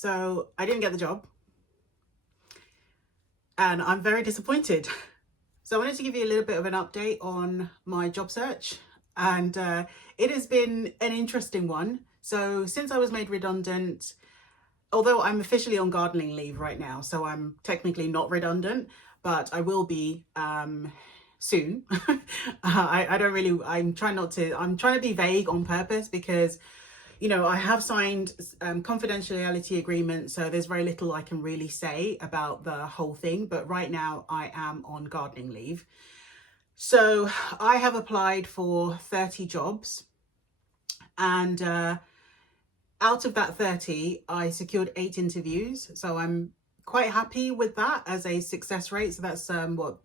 So I didn't get the job and I'm very disappointed. So I wanted to give you a little bit of an update on my job search, and it has been an interesting one. So since I was made redundant, although I'm officially on gardening leave right now, so I'm technically not redundant, but I will be soon. I don't really, I'm trying to be vague on purpose because, you know, I have signed confidentiality agreements, so there's very little I can really say about the whole thing. But right now I am on gardening leave. So I have applied for 30 jobs, and out of that 30, I secured 8 interviews. So I'm quite happy with that as a success rate. So that's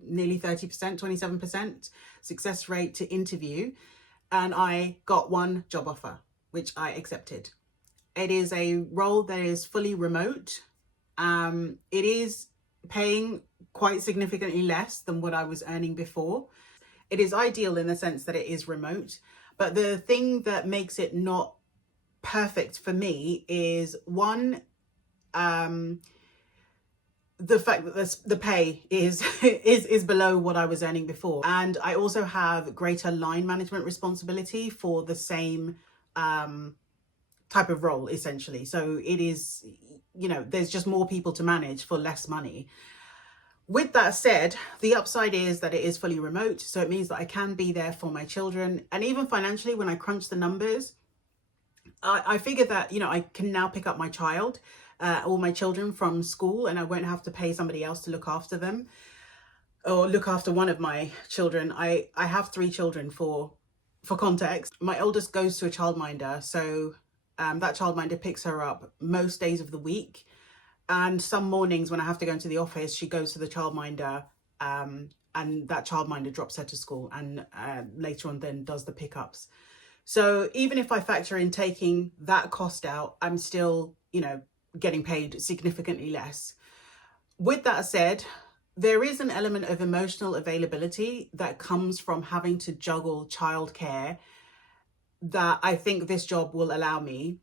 nearly 30%, 27% success rate to interview. And I got one job offer, which I accepted. It is a role that is fully remote. It is paying quite significantly less than what I was earning before. It is ideal in the sense that it is remote, but the thing that makes it not perfect for me is one, the fact that the pay is is below what I was earning before, and I also have greater line management responsibility for the same type of role, essentially. So it is, you know, there's just more people to manage for less money. With that said, the upside is that it is fully remote, so it means that I can be there for my children. And even financially, when I crunch the numbers, I figured that, you know, I can now pick up my child or my children from school, and I won't have to pay somebody else to look after them or look after one of my children. I have 3 children for context. My eldest goes to a childminder, so that childminder picks her up most days of the week. And some mornings when I have to go into the office, she goes to the childminder, and that childminder drops her to school, and later on then does the pickups. So even if I factor in taking that cost out, I'm still, you know, getting paid significantly less. With that said, there is an element of emotional availability that comes from having to juggle childcare that I think this job will allow me.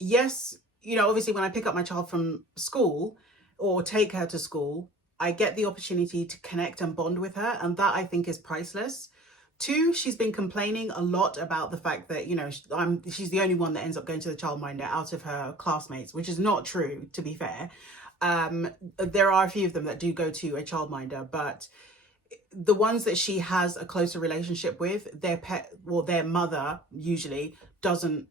Yes, you know, obviously when I pick up my child from school or take her to school, I get the opportunity to connect and bond with her, and that I think is priceless. 2, she's been complaining a lot about the fact that, you know, she's the only one that ends up going to the childminder out of her classmates, which is not true, to be fair. There are a few of them that do go to a childminder, but the ones that she has a closer relationship with, their mother usually doesn't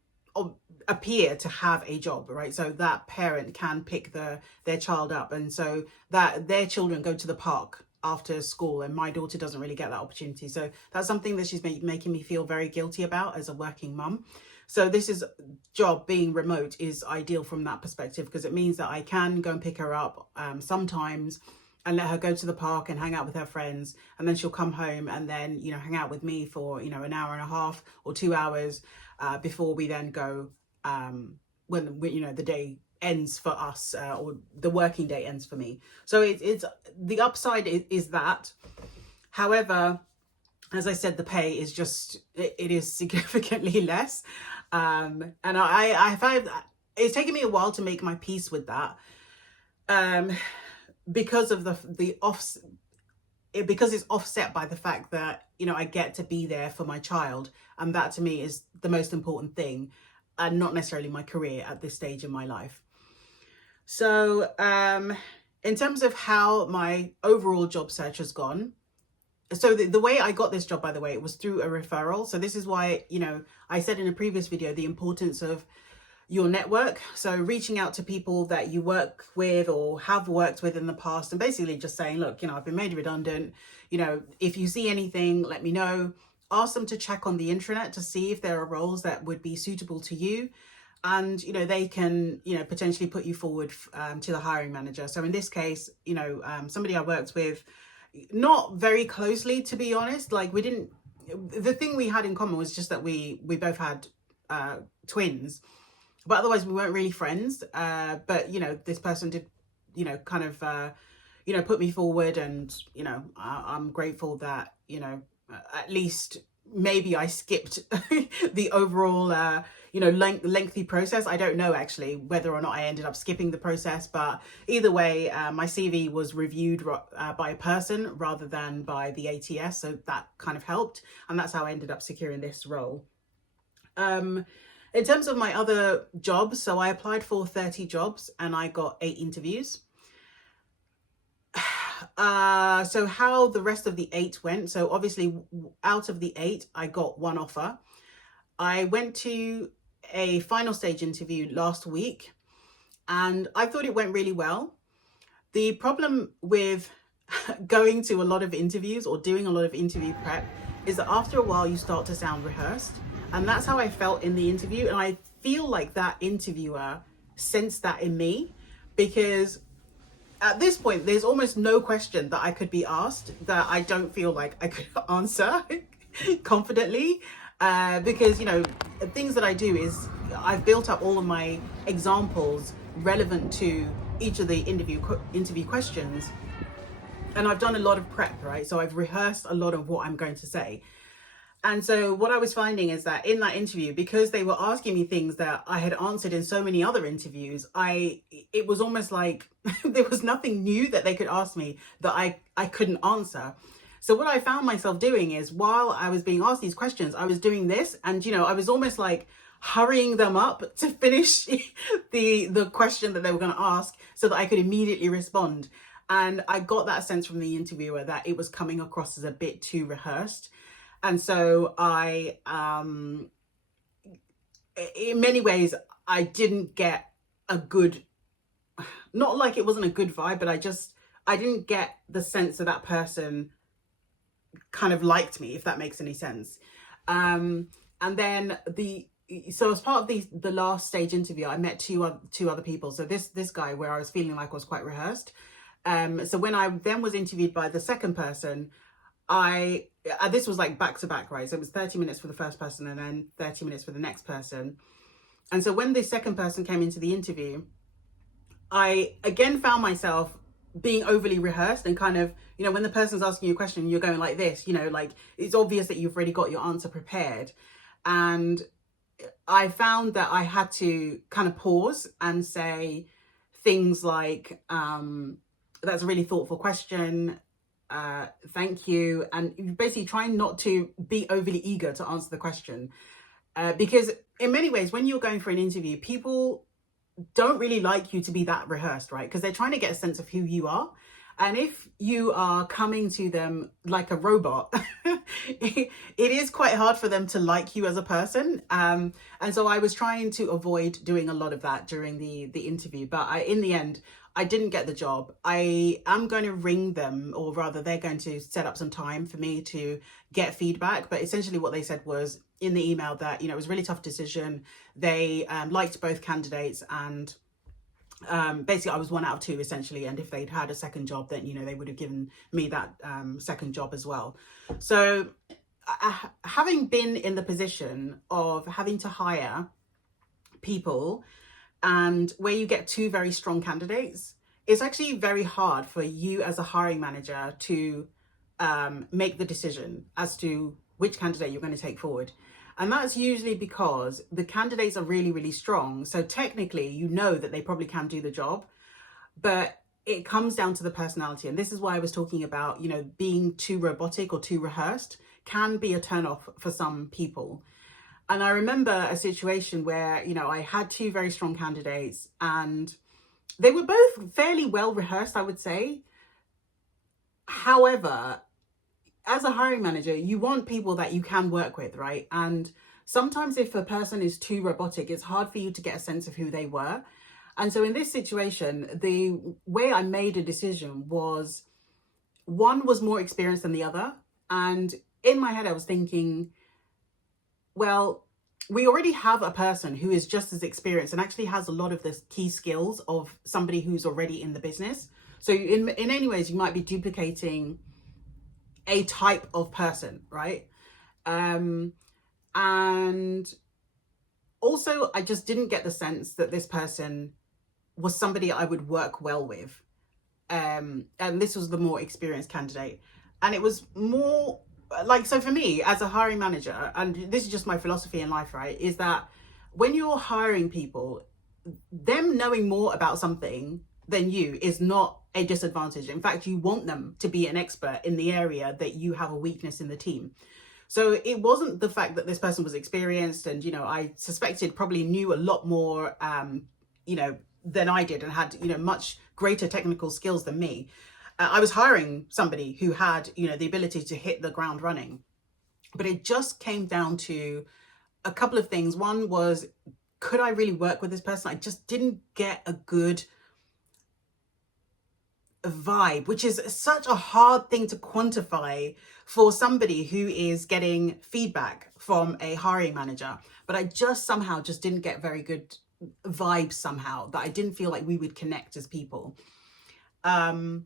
appear to have a job, right? So that parent can pick their child up, and so that their children go to the park after school, and my daughter doesn't really get that opportunity. So that's something that she's making me feel very guilty about as a working mum. So this job being remote is ideal from that perspective, because it means that I can go and pick her up sometimes and let her go to the park and hang out with her friends, and then she'll come home and then, you know, hang out with me for, you know, an hour and a half or 2 hours before we then go when you know, the day ends for us, or the working day ends for me. So it's the upside is that. However, as I said, the pay is just, it is significantly less, and I find it's taken me a while to make my peace with that, because of because it's offset by the fact that, you know, I get to be there for my child, and that to me is the most important thing, and not necessarily my career at this stage in my life. So in terms of how my overall job search has gone, so the way I got this job, by the way, it was through a referral. So this is why, you know, I said in a previous video the importance of your network. So reaching out to people that you work with or have worked with in the past, and basically just saying, look, you know, I've been made redundant, you know, if you see anything, let me know. Ask them to check on the intranet to see if there are roles that would be suitable to you, and, you know, they can, you know, potentially put you forward to the hiring manager. So in this case, you know, somebody I worked with, not very closely, to be honest. Like, the thing we had in common was just that we both had twins, but otherwise we weren't really friends. But, you know, this person did, you know, kind of, you know, put me forward, and, you know, I'm grateful that, you know, at least maybe I skipped the overall, lengthy process. I don't know actually whether or not I ended up skipping the process, but either way, my CV was reviewed by a person rather than by the ATS, so that kind of helped, and that's how I ended up securing this role. In terms of my other jobs, so I applied for 30 jobs and I got 8 interviews. So how the rest of the 8 went, so obviously out of the 8 I got 1 offer. I went to a final stage interview last week and I thought it went really well. The problem with going to a lot of interviews or doing a lot of interview prep is that after a while you start to sound rehearsed, and that's how I felt in the interview, and I feel like that interviewer sensed that in me, because at this point there's almost no question that I could be asked that I don't feel like I could answer confidently, because things that I do is I've built up all of my examples relevant to each of the interview questions, and I've done a lot of prep, right? So I've rehearsed a lot of what I'm going to say. And so what I was finding is that in that interview, because they were asking me things that I had answered in so many other interviews, it was almost like there was nothing new that they could ask me that I couldn't answer. So what I found myself doing is, while I was being asked these questions, I was doing this, and I was almost like hurrying them up to finish the question that they were going to ask so that I could immediately respond. And I got that sense from the interviewer that it was coming across as a bit too rehearsed. And so in many ways, I didn't get a good, not like it wasn't a good vibe, but I didn't get the sense that that person kind of liked me, if that makes any sense. And then so as part of the last stage interview, I met two other people. So this guy, where I was feeling like I was quite rehearsed. So when I then was interviewed by the second person, this was like back to back, right? So it was 30 minutes for the first person and then 30 minutes for the next person. And so when the second person came into the interview, I again found myself being overly rehearsed and kind of, when the person's asking you a question, you're going like this, like it's obvious that you've already got your answer prepared. And I found that I had to kind of pause and say things like, that's a really thoughtful question. Thank you. And basically trying not to be overly eager to answer the question. Because in many ways, when you're going for an interview, people don't really like you to be that rehearsed, right? Because they're trying to get a sense of who you are. And if you are coming to them like a robot, it is quite hard for them to like you as a person. And so I was trying to avoid doing a lot of that during the interview. But in the end, I didn't get the job. I am going to ring them, or rather they're going to set up some time for me to get feedback. But essentially what they said was in the email that, it was a really tough decision. They liked both candidates, and basically I was 1 out of 2 essentially. And if they'd had a second job, then, they would have given me that second job as well. So having been in the position of having to hire people, and where you get 2 very strong candidates, it's actually very hard for you as a hiring manager to make the decision as to which candidate you're going to take forward. And that's usually because the candidates are really, really strong. So technically, that they probably can do the job, but it comes down to the personality. And this is why I was talking about, being too robotic or too rehearsed can be a turnoff for some people. And I remember a situation where, I had 2 very strong candidates and they were both fairly well rehearsed, I would say. However, as a hiring manager, you want people that you can work with, right? And sometimes if a person is too robotic, it's hard for you to get a sense of who they were. And so in this situation, the way I made a decision was, one was more experienced than the other. And in my head, I was thinking, well, we already have a person who is just as experienced and actually has a lot of the key skills of somebody who's already in the business. So in any ways, you might be duplicating a type of person, right? And also, I just didn't get the sense that this person was somebody I would work well with. And this was the more experienced candidate. And it was more like, so for me as a hiring manager, and this is just my philosophy in life, right, is that when you're hiring people, them knowing more about something than you is not a disadvantage. In fact, you want them to be an expert in the area that you have a weakness in the team. So it wasn't the fact that this person was experienced and, I suspected probably knew a lot more, than I did and had, much greater technical skills than me. I was hiring somebody who had, the ability to hit the ground running. But it just came down to a couple of things. One was, could I really work with this person? I just didn't get a good vibe, which is such a hard thing to quantify for somebody who is getting feedback from a hiring manager. But I just somehow just didn't get very good vibes somehow, that I didn't feel like we would connect as people. And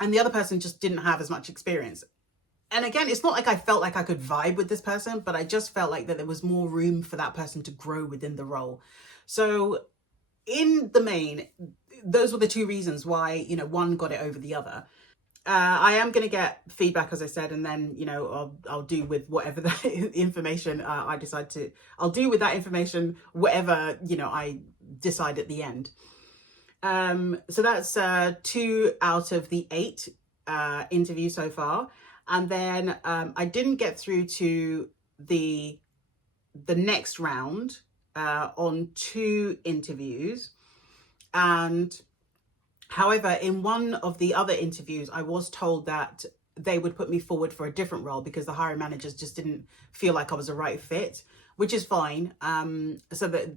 the other person just didn't have as much experience. And again, it's not like I felt like I could vibe with this person, but I just felt like that there was more room for that person to grow within the role. So in the main, those were the two reasons why, one got it over the other. I am going to get feedback, as I said, and then, I'll do with whatever the information I'll do with that information, whatever, I decide at the end. So that's 2 out of the 8 interviews so far. And then I didn't get through to the next round on 2 interviews. And however, in one of the other interviews, I was told that they would put me forward for a different role because the hiring managers just didn't feel like I was a right fit, which is fine. So that,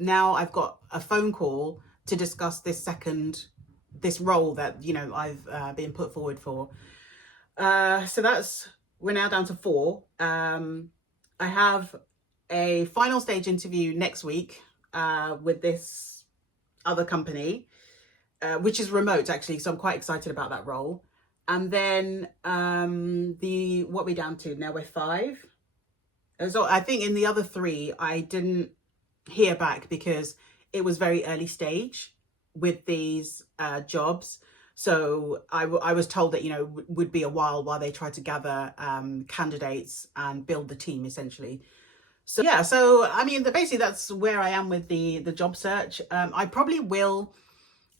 now I've got a phone call to discuss this role that, I've been put forward for. So we're now down to 4. I have a final stage interview next week with this other company, which is remote actually, so I'm quite excited about that role. And then what we're down to now, we're 5. So I think in the other 3 I didn't hear back because it was very early stage with these jobs. So I was told that, would be a while they tried to gather candidates and build the team essentially. So yeah, so I mean, basically that's where I am with the job search. I probably will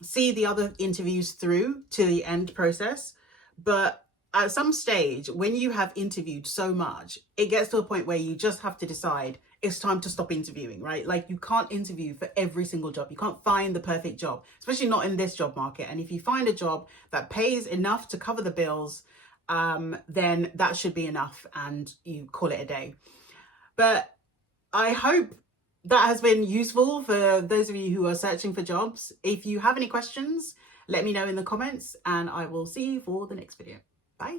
see the other interviews through to the end process, but at some stage when you have interviewed so much, it gets to a point where you just have to decide it's time to stop interviewing, right? Like, you can't interview for every single job. You can't find the perfect job, especially not in this job market. And if you find a job that pays enough to cover the bills, then that should be enough and you call it a day. But I hope that has been useful for those of you who are searching for jobs. If you have any questions, let me know in the comments and I will see you for the next video. Bye.